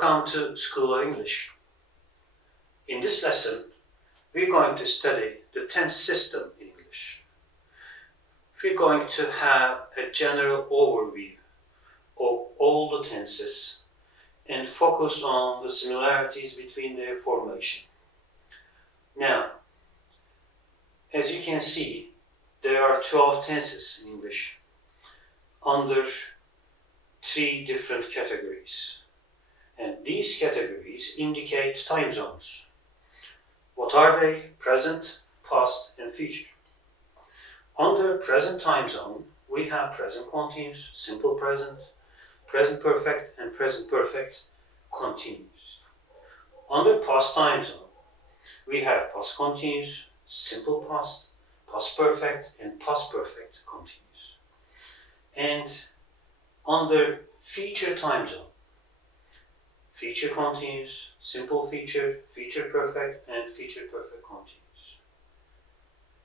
Welcome to School of English. In this lesson, we're going to study the tense system in English. We're going to have a general overview of all the tenses and focus on the similarities between their formation. Now, as you can see, there are 12 tenses in English under 3 different categories. And these categories indicate time zones. What are they? Present, past, and future. Under present time zone, we have present continuous, simple present, present perfect, and present perfect continuous. Under past time zone, we have past continuous, simple past, past perfect, and past perfect continuous. And under future time zone, future continuous, simple future, future perfect, and future perfect continuous.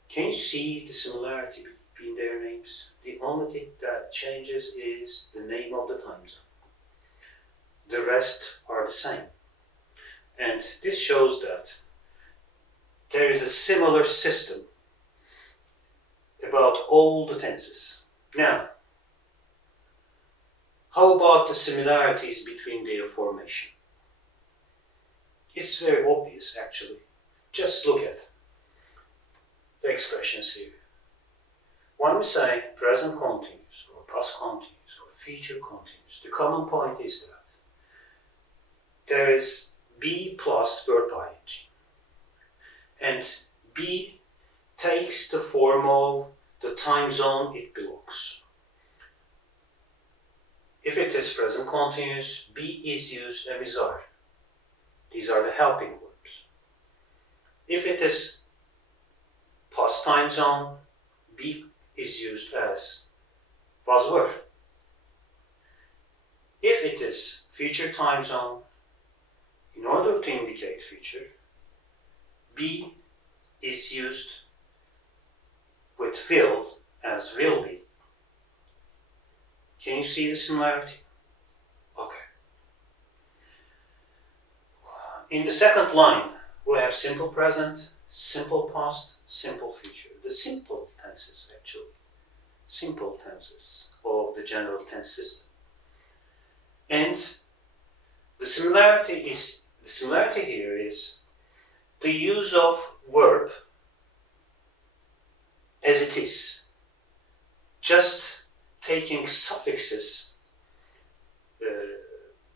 Can you see the similarity between their names? The only thing that changes is the name of the time zone. The rest are the same. And this shows that there is a similar system about all the tenses. Now, how about the similarities between their formation? It's very obvious actually. Just look at the expressions here. When we say present continuous or past continuous or future continuous, the common point is that there is be plus verb ing. And be takes the form of the time zone it belongs. If it is present continuous, be is used and is are. These are the helping verbs. If it is past time zone, be is used as was were. If it is future time zone, in order to indicate future, be is used with will as will be. Can you see the similarity? Okay. In the second line, we have simple present, simple past, simple future. The simple tenses actually. Simple tenses of the general tense system. And the similarity here is the use of verb as it is. Just taking suffixes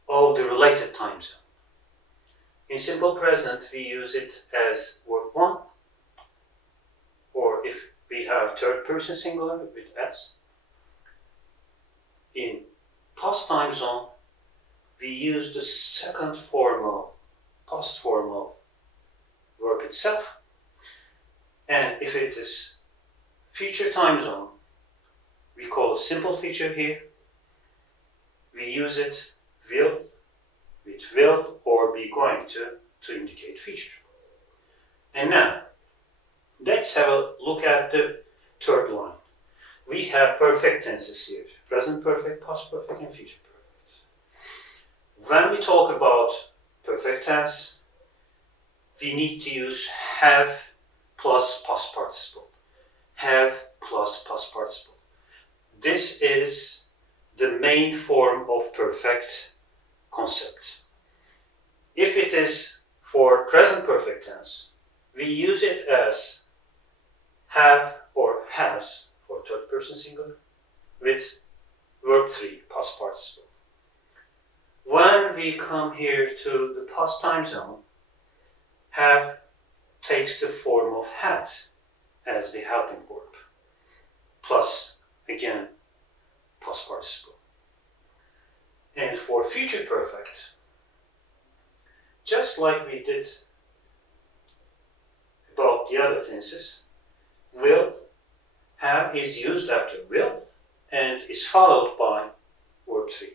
of the related time zone. In simple present, we use it as verb 1, or if we have third person singular with s. In past time zone, we use the second form of, past form of verb itself. And if it is future time zone, we call a simple feature here. We use it will, with will or be going to indicate future. And now, let's have a look at the third line. We have perfect tenses here. Present perfect, past perfect, and future perfect. When we talk about perfect tense, we need to use have plus past participle. Have plus past participle. This is the main form of perfect concept. If it is for present perfect tense, we use it as have or has for third person singular with verb 3 past participle. When we come here to the past time zone, have takes the form of had as the helping verb, plus again past participle. And for future perfect, just like we did about the other tenses, will, have is used after will and is followed by verb 3.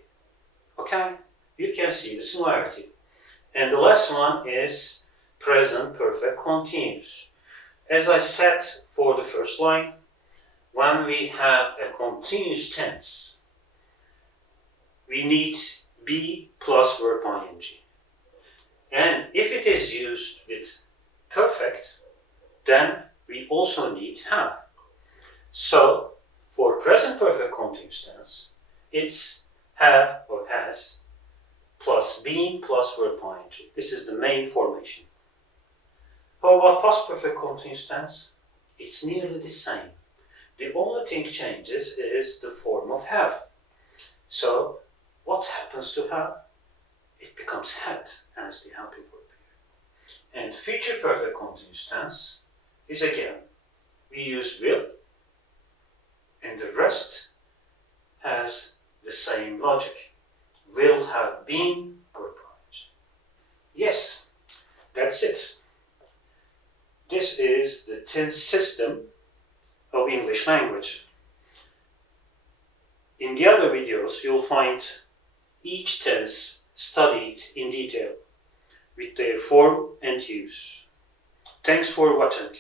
Okay? You can see the similarity. And the last one is present perfect continuous. As I said for the first line, when we have a continuous tense, we need be plus verb ing. And if it is used with perfect, then we also need have. So for present perfect continuous tense, it's have or has plus been plus verb ing. This is the main formation. How about past perfect continuous tense? It's nearly the same. The only thing changes is the form of have. So what happens to have? It becomes had as the helping verb here. And future perfect continuous tense is again, we use will, and the rest has the same logic. Will have been verb ing. Yes, that's it. This is the tense system of English language. In the other videos, you'll find each tense studied in detail with their form and use. Thanks for watching.